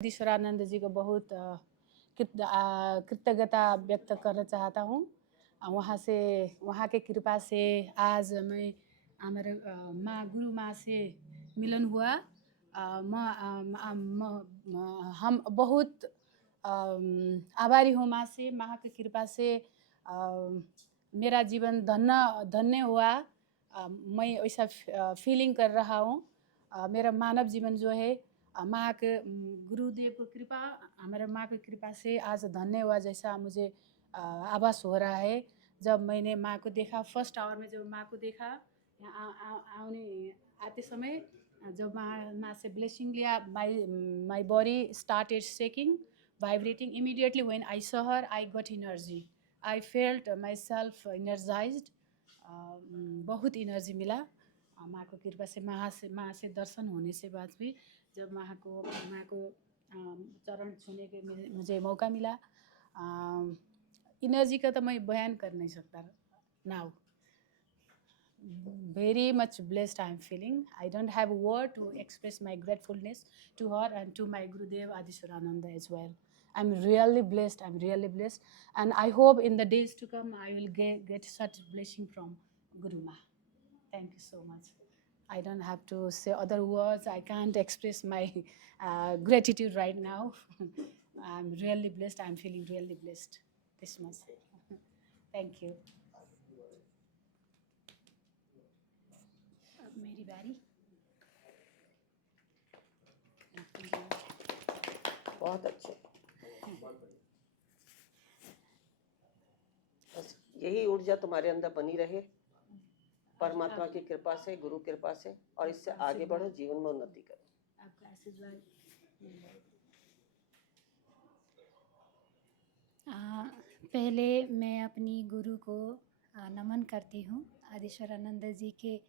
ईश्वरानंद जी को बहुत कृतज्ञता व्यक्त करना चाहता हूँ। वहाँ के कृपा से आज मैं हमारे माँ गुरु माँ से मिलन हुआ। हम बहुत आभारी हूँ माँ से। माँ की कृपा से मेरा जीवन धन्य हुआ। मैं ऐसा फीलिंग कर रहा हूँ। मेरा मानव जीवन जो है माँ के गुरुदेव की कृपा, हमारे माँ की कृपा से आज धन्य हुआ जैसा मुझे आभास हो रहा है। जब मैंने माँ को देखा, फर्स्ट आवर में जब माँ को देखा, आते समय जब माँ से ब्लेसिंग लिया, my body started shaking, vibrating immediately. When I saw her, I got energy. I felt myself energized. बहुत एनर्जी मिला माँ को कृपा से। माँ से दर्शन होने से बाद भी जब माँ को चरण छूने के मुझे मौका मिला, एनर्जी का तो मैं बयान कर नहीं सकता। Now very much blessed I am feeling. I don't have a word to express my gratefulness to her and to my Gurudev Adiswarananda as well. I'm really blessed. I'm really blessed, and I hope in the days to come I will get such blessing from Guru Ma. Thank you so much. I don't have to say other words. I can't express my gratitude right now. I'm really blessed. I'm feeling really blessed this much. Thank you. अब मेरी बारी। बहुत अच्छे। बस यही ऊर्जा तुम्हारे अंदर बनी रहे परमात्मा की कृपा से, गुरु कृपा से, और इससे आगे बढ़ो, जीवन में उन्नति करो। आपका आशीर्वाद। पहले मैं अपनी गुरु को नमन करती हूँ। आदिश्वरानंद जी के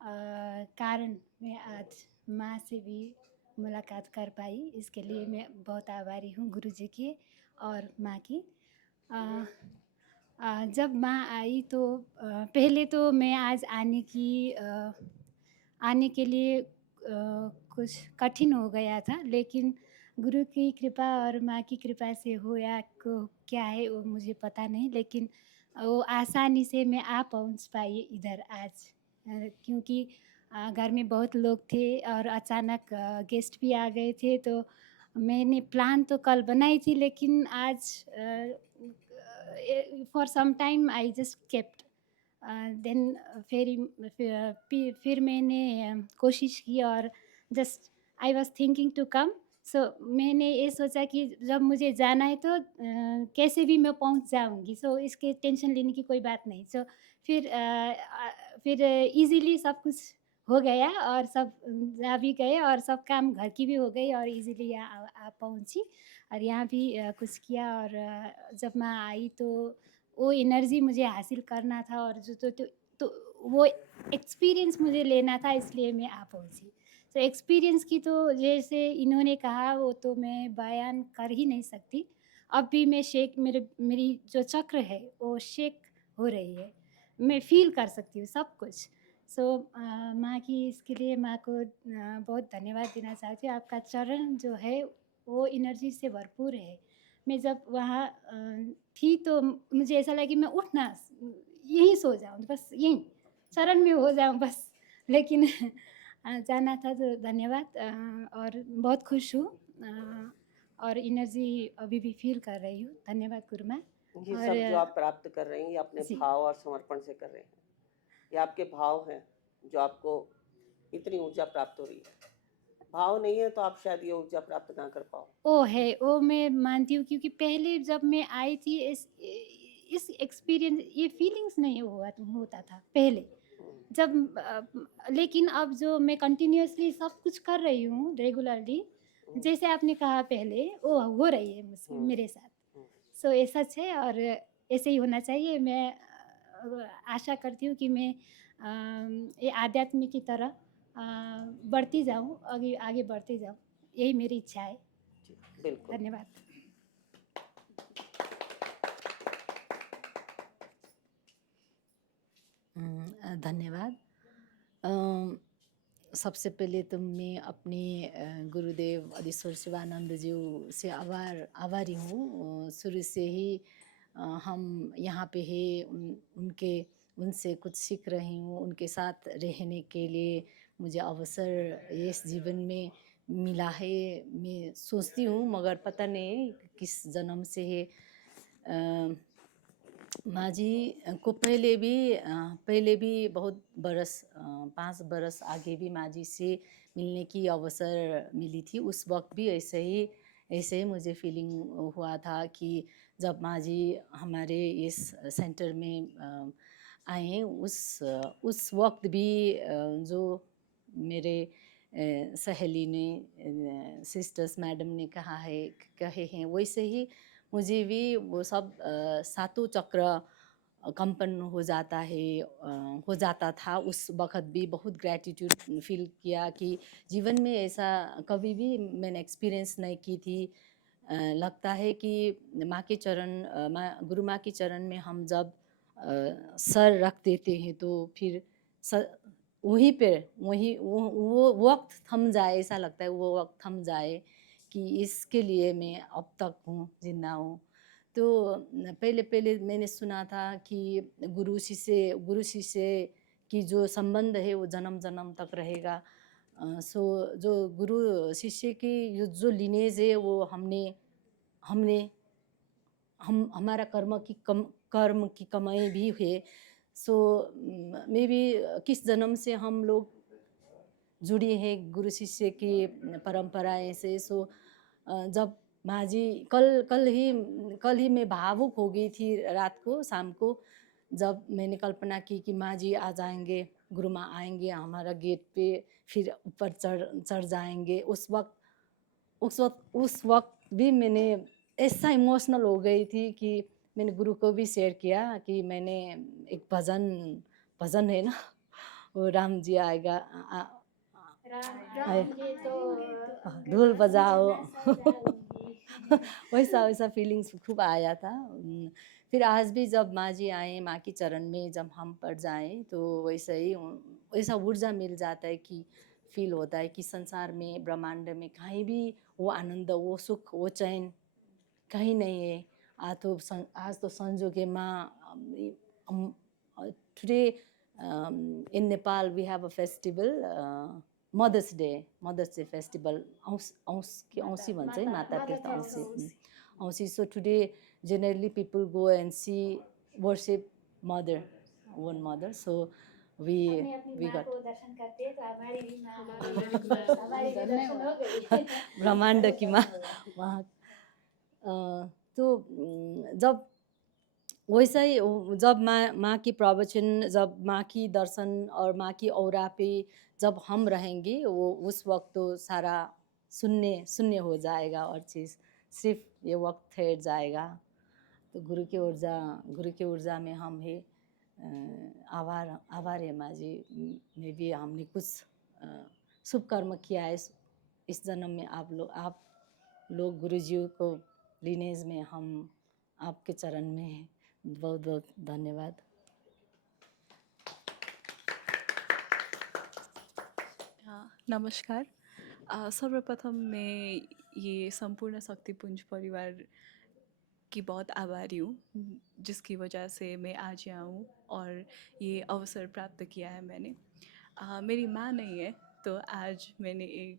कारण मैं आज माँ से भी मुलाकात कर पाई। इसके लिए मैं बहुत आभारी हूँ गुरु जी की और माँ की। जब माँ आई तो पहले तो मैं आज आने के लिए कुछ कठिन हो गया था, लेकिन गुरु की कृपा और माँ की कृपा से हो या क्या है वो मुझे पता नहीं, लेकिन वो आसानी से मैं आ पहुँच पाई इधर आज, क्योंकि घर में बहुत लोग थे और अचानक गेस्ट भी आ गए थे। तो मैंने प्लान तो कल बनाई थी, लेकिन आज for some time I just kept. Then फिर मैंने कोशिश की और just I was thinking to come. So मैंने ये सोचा कि जब मुझे जाना है तो कैसे भी मैं पहुंच जाऊंगी, सो इसके टेंशन लेने की कोई बात नहीं। सो फिर इजीली सब कुछ हो गया और सब जा भी गए और सब काम घर की भी हो गई और इजीली यहाँ आ पहुंची और यहाँ भी कुछ किया। और जब मैं आई तो वो एनर्जी मुझे हासिल करना था और जो तो वो एक्सपीरियंस मुझे लेना था, इसलिए मैं आ पहुंची। तो एक्सपीरियंस की तो जैसे इन्होंने कहा वो तो मैं बयान कर ही नहीं सकती। अब भी मैं मेरी जो चक्र है वो शेक हो रही है, मैं फील कर सकती हूँ सब कुछ। सो माँ की इसके लिए माँ को बहुत धन्यवाद देना चाहती हूँ। आपका चरण जो है वो एनर्जी से भरपूर है। मैं जब वहाँ थी तो मुझे ऐसा लगा कि मैं उठना यहीं सो जाऊँ, बस यहीं चरण में हो जाऊँ बस, लेकिन जाना था। तो धन्यवाद और बहुत खुश हूँ और एनर्जी अभी भी फील कर रही हूँ। धन्यवाद गुरु माँ। ये सब जो आप प्राप्त कर रहे हैं ये अपने भाव और समर्पण से कर रहे हैं। ये आपके भाव हैं जो आपको इतनी ऊर्जा प्राप्त हो रही है। भाव नहीं है तो आप शायद ये ऊर्जा प्राप्त ना कर पाओ। वो है, वो मैं मानती हूँ, क्योंकि पहले जब मैं आई थी इस एक्सपीरियंस ये फीलिंग्स नहीं होता था पहले जब लेकिन अब जो मैं कंटिन्यूअसली सब कुछ कर रही हूँ रेगुलरली, जैसे आपने कहा पहले, वो हो रही है मेरे साथ। सो ये सच है और ऐसे ही होना चाहिए। मैं आशा करती हूँ कि मैं ये आध्यात्म की तरह बढ़ती जाऊँ, आगे बढ़ती जाऊँ, यही मेरी इच्छा है। बिल्कुल, धन्यवाद। धन्यवाद। सबसे पहले तो मैं अपने गुरुदेव आदिश्वर शिवानंद जी से आभारी हूँ। शुरू से ही हम यहाँ पे है उनसे कुछ सीख रही हूँ। उनके साथ रहने के लिए मुझे अवसर इस जीवन में मिला है। मैं सोचती हूँ मगर पता नहीं किस जन्म से है। माँ जी को पहले भी बहुत बरस 5 बरस आगे भी माँ जी से मिलने की अवसर मिली थी। उस वक्त भी ऐसे ही मुझे फीलिंग हुआ था कि जब माँ जी हमारे इस सेंटर में आए उस वक्त भी जो मेरे सहेली ने सिस्टर्स मैडम ने कहे हैं वैसे ही मुझे भी वो सब सातों चक्र कंपन हो जाता था। उस वक़्त भी बहुत ग्रैटिट्यूड फील किया कि जीवन में ऐसा कभी भी मैंने एक्सपीरियंस नहीं की थी। लगता है कि माँ के गुरु माँ के चरण में हम जब सर रख देते हैं तो फिर वहीं पे वो वक्त थम जाए, ऐसा लगता है वो वक्त थम जाए कि इसके लिए मैं अब तक हूँ, जिंदा हूँ। तो पहले मैंने सुना था कि गुरु शिष्य की जो संबंध है वो जन्म जन्म तक रहेगा। सो जो गुरु शिष्य की जो लिनेज है वो हमारा कर्म की कमाई भी है। सो मे बी किस जन्म से हम लोग जुड़ी है गुरु शिष्य की परंपराएं से। सो जब माँ जी कल ही मैं भावुक हो गई थी रात को, शाम को, जब मैंने कल्पना की कि माँ जी आ जाएंगे, गुरु माँ आएंगे हमारा गेट पे, फिर ऊपर चढ़ जाएंगे। उस वक्त भी मैंने ऐसा इमोशनल हो गई थी कि मैंने गुरु को भी शेयर किया कि मैंने एक भजन है ना, वो राम जी आएगा ढोल बजाओ वैसा फीलिंग्स खूब आया था। फिर आज भी जब माँ जी आए, माँ के चरण में जब हम पड़ जाएं तो वैसा ऊर्जा मिल जाता है कि फील होता है कि संसार में, ब्रह्मांड में कहीं भी वो आनंद, वो सुख, वो चैन कहीं नहीं है। आज तो संजोग है माँ। Today in Nepal we have a festival, mother's day festival, औँसी भन्छ है, Mata Tirtha Aunsi. So today generally people go and see worship one mother. So we got ब्रह्मांड की माँ वहाँ। तो जब वैसा ही जब माँ की प्रवचन, जब माँ की दर्शन और माँ की औरा पे जब हम रहेंगे, वो उस वक्त तो सारा शून्य हो जाएगा और चीज़ सिर्फ ये वक्त ठहर जाएगा। तो गुरु की ऊर्जा में हम है। आभार है माँ जी। में भी हमने कुछ शुभ कर्म किया है इस जन्म में। आप लोग गुरुजी को लिनेज में हम आपके चरण में हैं। बहुत बहुत धन्यवाद। नमस्कार। सर्वप्रथम मैं ये संपूर्ण शक्तिपुंज परिवार की बहुत आभारी हूँ, जिसकी वजह से मैं आज यहाँ हूँ और ये अवसर प्राप्त किया है मैंने। मेरी माँ नहीं है तो आज मैंने एक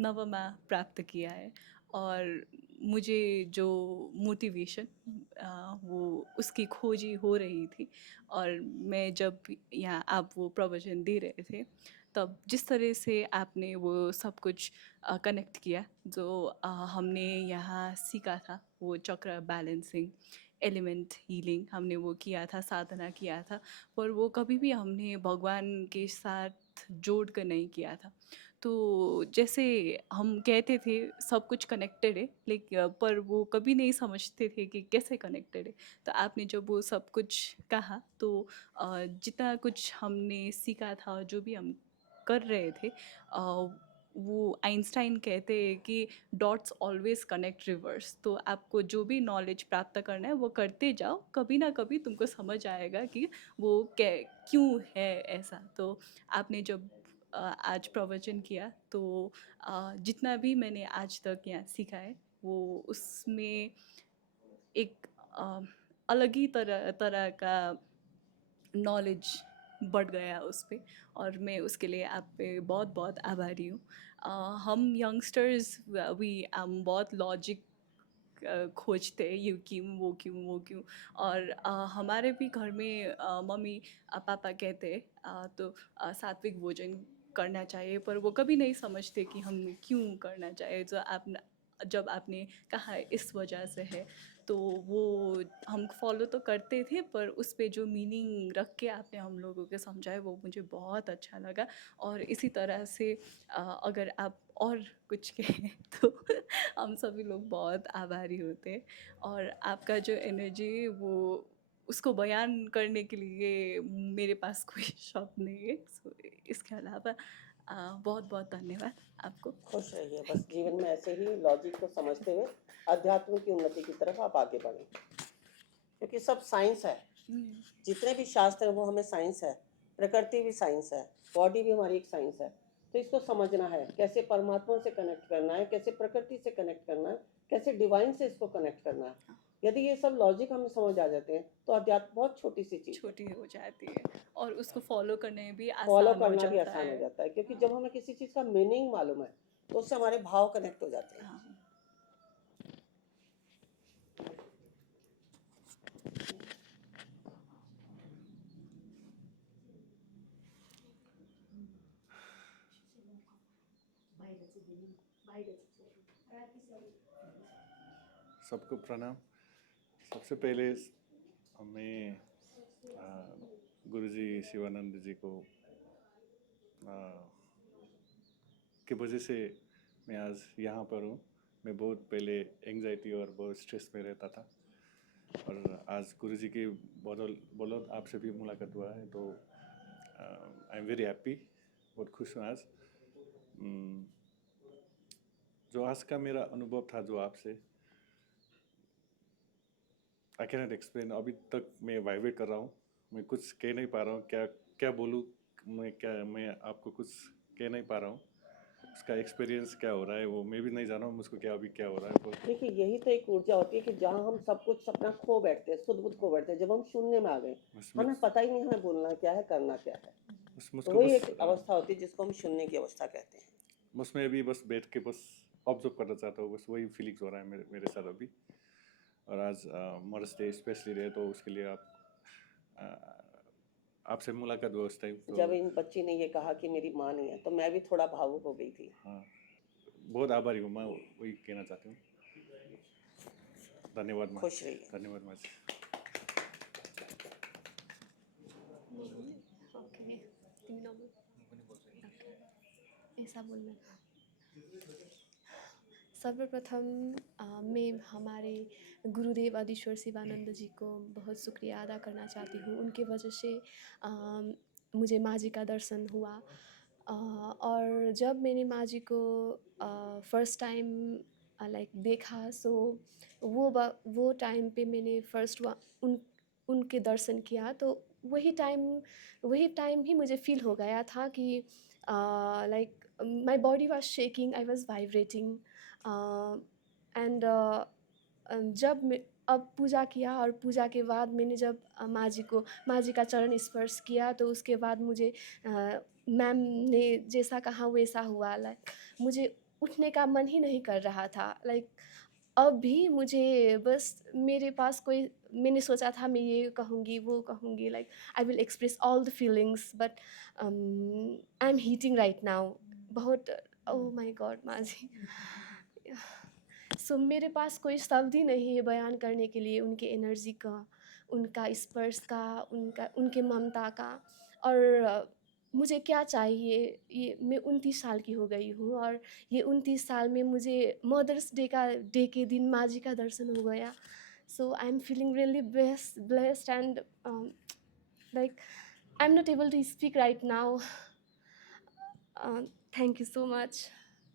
नव माँ प्राप्त किया है और मुझे जो मोटिवेशन वो उसकी खोजी हो रही थी। और मैं जब यहाँ आप वो प्रवचन दे रहे थे तब जिस तरह से आपने वो सब कुछ कनेक्ट किया जो हमने यहाँ सीखा था, वो चक्र बैलेंसिंग, एलिमेंट हीलिंग हमने वो किया था, साधना किया था, पर वो कभी भी हमने भगवान के साथ जोड़ कर नहीं किया था। तो जैसे हम कहते थे सब कुछ कनेक्टेड है, लेकिन पर वो कभी नहीं समझते थे कि कैसे कनेक्टेड है। तो आपने जब वो सब कुछ कहा तो जितना कुछ हमने सीखा था, जो भी हम कर रहे थे, वो आइंस्टाइन कहते हैं कि डॉट्स ऑलवेज कनेक्ट रिवर्स। तो आपको जो भी नॉलेज प्राप्त करना है वो करते जाओ, कभी ना कभी तुमको समझ आएगा कि वो क्यों है ऐसा। तो आपने जब आज प्रवचन किया तो जितना भी मैंने आज तक यहाँ सीखा है वो उसमें एक अलग ही तरह तरह का नॉलेज बढ़ गया उस पे, और मैं उसके लिए आप पे बहुत बहुत आभारी हूँ। हम यंगस्टर्स वी बहुत लॉजिक खोजते हैं, ये क्यों वो क्यों वो क्यों, और हमारे भी घर में मम्मी पापा कहते हैं तो सात्विक भोजन करना चाहिए, पर वो कभी नहीं समझते कि हम क्यों करना चाहिए। जो आप जब आपने कहा इस वजह से है, तो वो हम फॉलो तो करते थे, पर उस पे जो मीनिंग रख के आपने हम लोगों को समझाया वो मुझे बहुत अच्छा लगा। और इसी तरह से अगर आप और कुछ कहें तो हम सभी लोग बहुत आभारी होते हैं। और आपका जो एनर्जी वो उसको बयान करने के लिए मेरे पास कोई शब्द नहीं है। सो इसके अलावा बहुत बहुत धन्यवाद आपको। खुश रहिए, बस जीवन में ऐसे ही लॉजिक को समझते हुए अध्यात्म की उन्नति की तरफ आप आगे बढ़ें, क्योंकि सब साइंस है। जितने भी शास्त्र हैं वो हमें साइंस है, प्रकृति भी साइंस है, बॉडी भी हमारी एक साइंस है। तो इसको समझना है, कैसे परमात्मा से कनेक्ट करना है, कैसे प्रकृति से कनेक्ट करना है, कैसे डिवाइन से इसको कनेक्ट करना है। यदि ये सब लॉजिक हमें समझ आ जाते हैं तो अध्यात्म बहुत छोटी सी चीज, छोटी हो जाती है और उसको फॉलो करने में भी फॉलो आसान हो करना भी जाता आसान हो है। जाता है, क्योंकि जब हमें किसी चीज का मीनिंग मालूम है तो उससे हमारे भाव कनेक्ट हो जाते हैं। हाँ। सबको प्रणाम। सबसे पहले मैं गुरुजी शिवानंद जी को की वजह से मैं आज यहाँ पर हूँ। मैं बहुत पहले एंजाइटी और बहुत स्ट्रेस में रहता था, और आज गुरुजी की बदौलत आपसे भी मुलाकात हुआ है, तो आई एम वेरी हैप्पी, बहुत खुश हूँ आज। जो आज का मेरा अनुभव था जो आपसे आई कैन नॉट एक्सप्लेन। अभी तक मैं वाइब्रेट कर रहा हूँ, मैं कुछ कह नहीं पा रहा हूँ, क्या बोलूँ मैं आपको कुछ कह नहीं पा रहा हूँ। उसका एक्सपीरियंस क्या हो रहा है वो मैं भी नहीं जाना हूँ, मुझको अभी क्या हो रहा है। देखिए, यही तो एक ऊर्जा होती है कि जहाँ हम सब कुछ अपना खो बैठते हैं, सुध बुध खो बैठते हैं। जब हम शून्य में आ गए, हमें पता ही नहीं हमें बोलना क्या है, करना क्या है। तो वही एक अवस्था होती है जिसको हम शून्य की अवस्था कहते हैं। बस मैं भी बस बैठ के बस ऑब्जर्व करना चाहता हूँ, बस वही फीलिंग्स हो रहा है मेरे साथ अभी। और आज मदर्स डे स्पेशली रहे, तो उसके लिए आपसे मुलाकात हुआ उस टाइम। जब इन बच्ची ने ये कहा कि मेरी माँ नहीं है, तो मैं भी थोड़ा भावुक हो गई थी। हाँ, बहुत आभारी हूँ, मैं वही कहना चाहती हूँ। धन्यवाद माँ। खुश रहिए। धन्यवाद माँ जी। ओके, ऐसा बोलना। सर्वप्रथम मैं हमारे गुरुदेव आदिश्वर शिवानंद जी को बहुत शुक्रिया अदा करना चाहती हूँ। उनके वजह से मुझे माँ जी का दर्शन हुआ। और जब मैंने माँ जी को फर्स्ट टाइम लाइक देखा, सो वो टाइम पे मैंने उनके दर्शन किया, तो वही टाइम ही मुझे फील हो गया था कि like my body was shaking, I was vibrating. And जब मैं अब पूजा किया, और पूजा के बाद मैंने जब माँ जी का चरण स्पर्श किया, तो उसके बाद मुझे मैम ने जैसा कहा वैसा हुआ। लाइक मुझे उठने का मन ही नहीं कर रहा था। लाइक अब भी मुझे बस मेरे पास कोई, मैंने सोचा था मैं ये कहूँगी वो कहूँगी, like I will express all the feelings, but I am heating right now बहुत। ओह माय गॉड माँ जी। सो मेरे पास कोई शब्द ही नहीं है बयान करने के लिए उनके एनर्जी का, उनका स्पर्श का, उनके ममता का। और मुझे क्या चाहिए। ये मैं 29 साल की हो गई हूँ, और ये 29 साल में मुझे मदर्स डे के दिन माँ जी का दर्शन हो गया। So I am feeling really blessed and like I'm not able to speak right now. Thank you so much.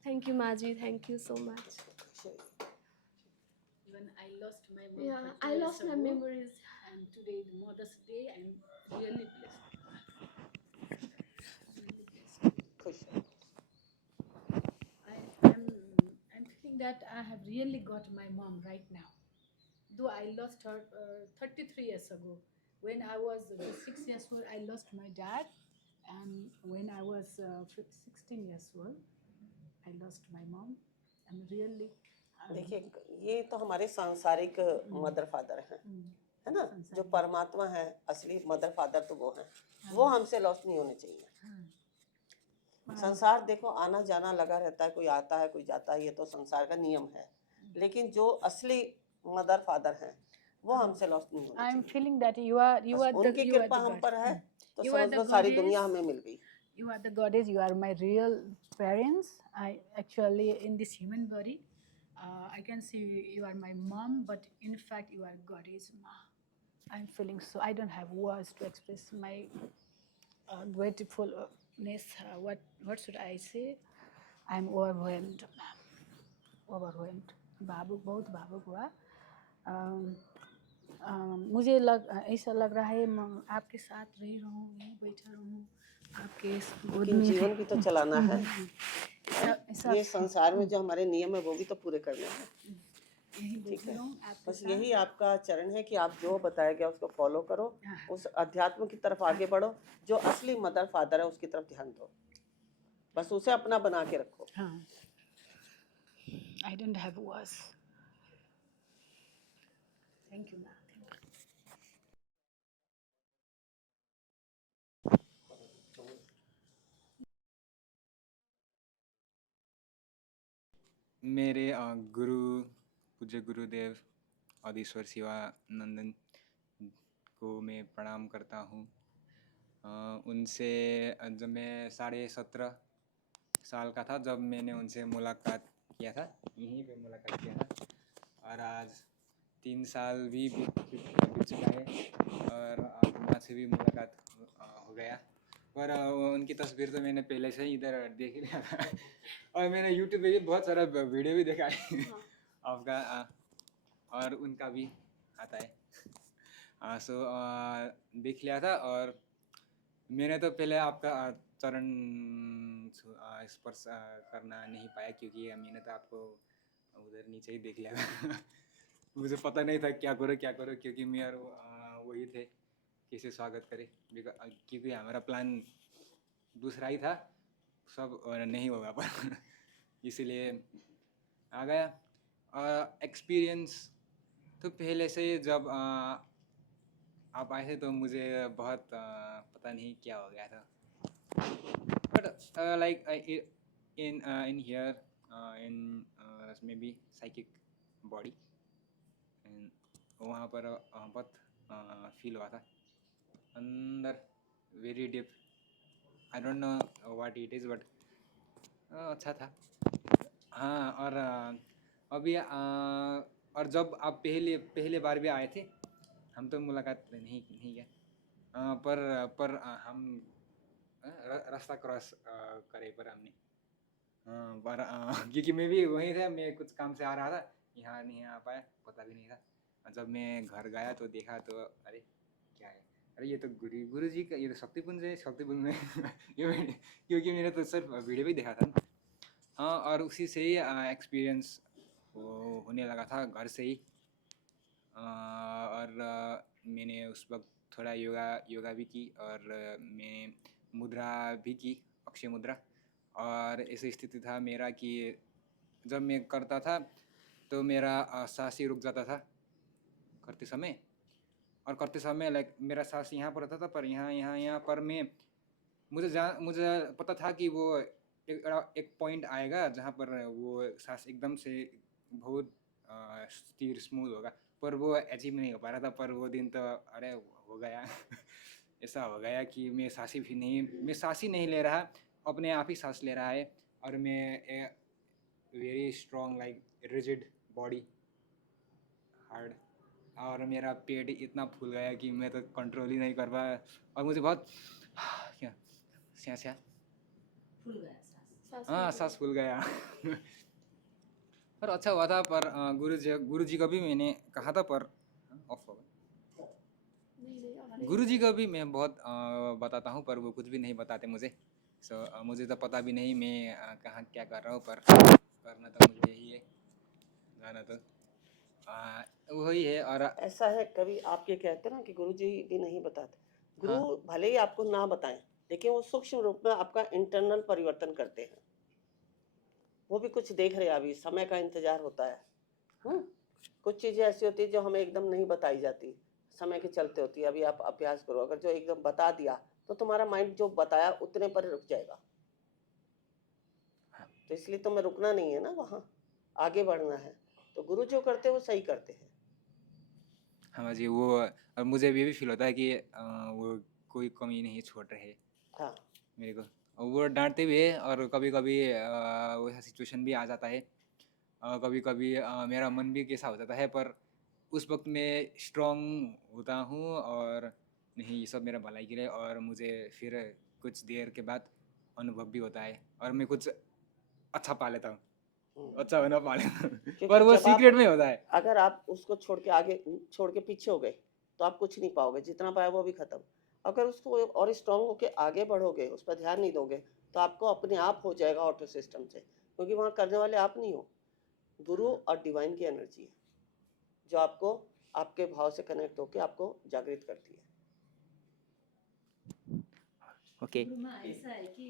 Thank you, Maji. Thank you so much. When I lost my mom, Yeah, for 2 I years lost my ago, memories. and today, Mother's Day, I'm really blessed. खुश that I have really got my mom right now. Though I lost her 33 years ago. When I was 6 years old, I lost my dad. And when I was 16 years old, I lost my mom. I'm really. देखिए, ये तो हमारे सांसारिक mother father हैं, है ना, जो परमात्मा है, असली मदर फादर तो वो हैं, वो हमसे लॉस्ट नहीं होने चाहिए। संसार देखो आना जाना लगा रहता है, कोई आता है कोई जाता है, ये तो संसार का नियम है, लेकिन जो असली मदर फादर हैं वो हमसे लॉस्ट नहीं होने I'm चाहिए। feeling that you are बस उनकी you are कृपा the हम God. पर है तो You are समझ the लो सारी goddess. दुनिया हमें मिल गई। You are the goddess. You are my real parents. I actually in this human body, I can see you are my mom, but in fact you are goddess. Ma. I'm feeling so. I don't have words to express my gratefulness. What should I say? I'm overwhelmed. Overwhelmed. भावुक, बहुत भावुक हुआ। मुझे ऐसा लग रहा है मैं आपके साथ रही रहूँ, यहीं बैठा रहूँ, आपके गोद लेकिन में। जीवन भी तो चलाना है, ऐसा ये संसार में जो हमारे नियम है वो भी तो पूरे करने हैं। यहीं ठीक बैठी है, रहूँ आपके बस साथ। यही आपका चरण है कि आप जो बताया गया उसको फॉलो करो, उस अध्यात्म की तरफ आगे बढ़ो, जो असली मदर फादर है उसकी तरफ ध्यान दो, बस उसे अपना बना के रखो। हाँ, I don't have words. Thank you, ma. मेरे गुरु पूज्य गुरुदेव आदिश्वर शिवानंदन को मैं प्रणाम करता हूँ। उनसे जब मैं 17.5 साल का था जब मैंने उनसे मुलाकात किया था, यहीं पे मुलाकात किया था, और आज 3 साल भी बीत चुका है और आज वहाँ से भी मुलाकात हो गया। पर उनकी तस्वीर तो मैंने पहले से ही इधर देख ही लिया था और मैंने यूट्यूब पे भी बहुत सारा वीडियो भी देखा है आपका और उनका भी आता है। सो देख लिया था और मैंने तो पहले आपका चरण स्पर्श करना नहीं पाया क्योंकि मैंने तो आपको उधर नीचे ही देख लिया था मुझे पता नहीं था क्या करो क्योंकि मेयर वही थे कैसे स्वागत करे, क्योंकि हमारा प्लान दूसरा ही था, सब नहीं होगा पर इसीलिए आ गया। और एक्सपीरियंस तो पहले से जब आप आए थे तो मुझे बहुत पता नहीं क्या हो गया था, but like in here in may be psychic body, वहाँ पर बहुत फील हुआ था अंदर, very deep, I don't know what it is but अच्छा था। हाँ, और अभी और जब आप पहले बार भी आए थे, हम तो मुलाकात नहीं किया, पर हम रास्ता क्रॉस करे पर हमने, पर क्योंकि मैं भी वहीं था, मैं कुछ काम से आ रहा था, यहाँ नहीं आ पाया, पता भी नहीं था। जब मैं घर गया तो देखा तो अरे क्या है, अरे ये तो गुरु जी का, ये तो शक्तिपुंज है, शक्तिपुंज में क्योंकि मैंने तो सिर्फ वीडियो भी देखा था ना। हाँ, और उसी से ही एक्सपीरियंस होने लगा था घर से ही। और मैंने उस वक्त थोड़ा योगा भी की और मैंने मुद्रा भी की, अक्षय मुद्रा। और ऐसी स्थिति था मेरा कि जब मैं करता था तो मेरा सांस ही रुक जाता था करते समय लाइक मेरा सांस यहाँ पर रहता था, पर यहाँ पर मुझे पता था कि वो एक पॉइंट आएगा जहाँ पर वो सांस एकदम से बहुत स्थिर स्मूथ होगा, पर वो अचीव नहीं हो पा रहा था। पर वो दिन तो अरे हो गया ऐसा हो गया कि मैं सांस ही नहीं ले रहा, अपने आप ही सांस ले रहा है, और मैं very strong like rigid body hard, और मेरा पेट इतना फूल गया कि मैं तो कंट्रोल ही नहीं कर पाया, और मुझे बहुत क्या स्या फूल गया सांस। हाँ, सांस फूल गया पर अच्छा हुआ था। पर गुरुजी को भी मैंने कहा था, पर ऑफ हो गया। गुरुजी को भी मैं बहुत बताता हूँ पर वो कुछ भी नहीं बताते मुझे। मुझे तो पता भी नहीं मैं कहाँ क्या कर रहा हूँ, पर करना तो मुझे यही है। गाना तो वही है। और ऐसा है, कभी आप ये कहते हैं ना कि गुरु जी भी नहीं बताते, गुरु हाँ। भले ही आपको ना बताएं, लेकिन वो सूक्ष्म रूप में आपका इंटरनल परिवर्तन करते हैं। वो भी कुछ देख रहे हैं, अभी समय का इंतजार होता है। कुछ चीजें ऐसी होती है जो हमें एकदम नहीं बताई जाती, समय के चलते होती है। अभी आप अभ्यास करो, अगर जो एकदम बता दिया तो तुम्हारा माइंड जो बताया उतने पर रुक जाएगा। तो इसलिए तुम्हें रुकना नहीं है ना, वहाँ आगे बढ़ना है। तो गुरु जो करते हैं वो सही करते हैं। हाँ जी, वो और मुझे ये भी फील होता है कि वो कोई कमी नहीं छोड़ रहे हाँ, मेरे को। और वो डांटते भी है, और कभी कभी वैसा सिचुएशन भी आ जाता है। कभी कभी मेरा मन भी कैसा हो जाता है, पर उस वक्त मैं स्ट्रांग होता हूँ और नहीं, ये सब मेरा भलाई के लिए। और मुझे फिर कुछ देर के बाद अनुभव भी होता है, और मैं कुछ अच्छा पा लेता हूँ, अच्छा होना पा लेता हूँ। क्योंकि पर वो जब आप सीक्रेट में होता है। अगर आप उसको छोड़ के आगे, छोड़ के पीछे हो गए तो आप कुछ नहीं पाओगे, जितना पाया वो भी खत्म। अगर उसको और स्ट्रांग होके आगे बढ़ोगे, उस पर ध्यान नहीं दोगे, तो आपको अपने आप हो जाएगा ऑटो सिस्टम से, क्योंकि वहाँ करने वाले आप नहीं हो, गुरु और डिवाइन की एनर्जी है जो आपको आपके भाव से कनेक्ट होके आपको जागृत करती है। ओके। गुरुमा ऐसा है कि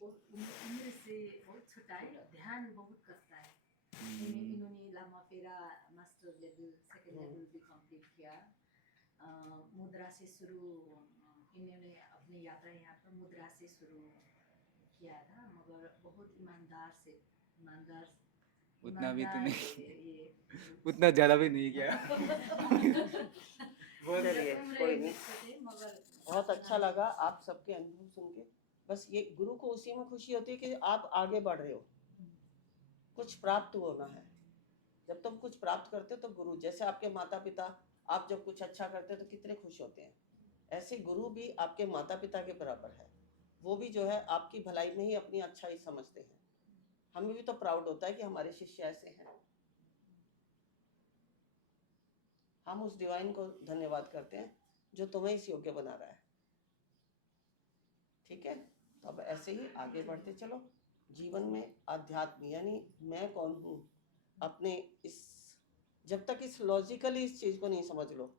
वो उम्र से बहुत छोटा है, ध्यान बहुत करता है। इन्होंने लामा फेरा मास्टर लेवल, सेकंड लेवल भी कंप्लीट किया। मुद्रा से शुरू, इन्होंने अपनी यात्रा यहाँ पर मुद्रा से शुरू किया था, मगर बहुत ईमानदार उतना भी तो ईमानदार नहीं, ये उतना ज़्यादा भी नहीं किया। चलिए, कोई नहीं। छोटे मगर बहुत अच्छा लगा आप सबके अनुभव सुन के। बस ये गुरु को उसी में खुशी होती है कि आप आगे बढ़ रहे हो, कुछ प्राप्त होना है। जब तुम कुछ प्राप्त करते हो तो गुरु, जैसे आपके माता पिता, आप जब कुछ अच्छा करते हो तो कितने खुश होते हैं, ऐसे गुरु भी आपके माता पिता के बराबर है। वो भी जो है आपकी भलाई में ही अपनी अच्छाई समझते हैं। हमें भी तो प्राउड होता है कि हमारे शिष्य ऐसे हैं। हम उस डिवाइन को धन्यवाद करते हैं जो तुम्हें इस योग्य बना रहा है। ठीक है, तो अब ऐसे ही आगे बढ़ते चलो जीवन में। आध्यात्म यानी मैं कौन हूँ, अपने इस, जब तक इस लॉजिकली इस चीज को नहीं समझ लो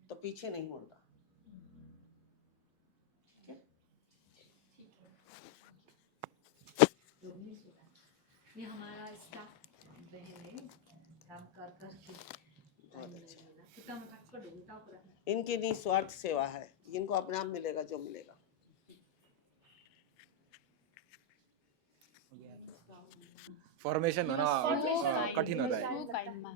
तो पीछे नहीं मुड़ना। ये हमारा स्टाफ बहन है, काम कर के बहुत अच्छा। कितना मत कर दो उल्टा कर। इनकी निस्वार्थ सेवा है, इनको अपने आप मिलेगा जो मिलेगा। फॉर्मेशन होना कठिन होता है। Too kind, ma.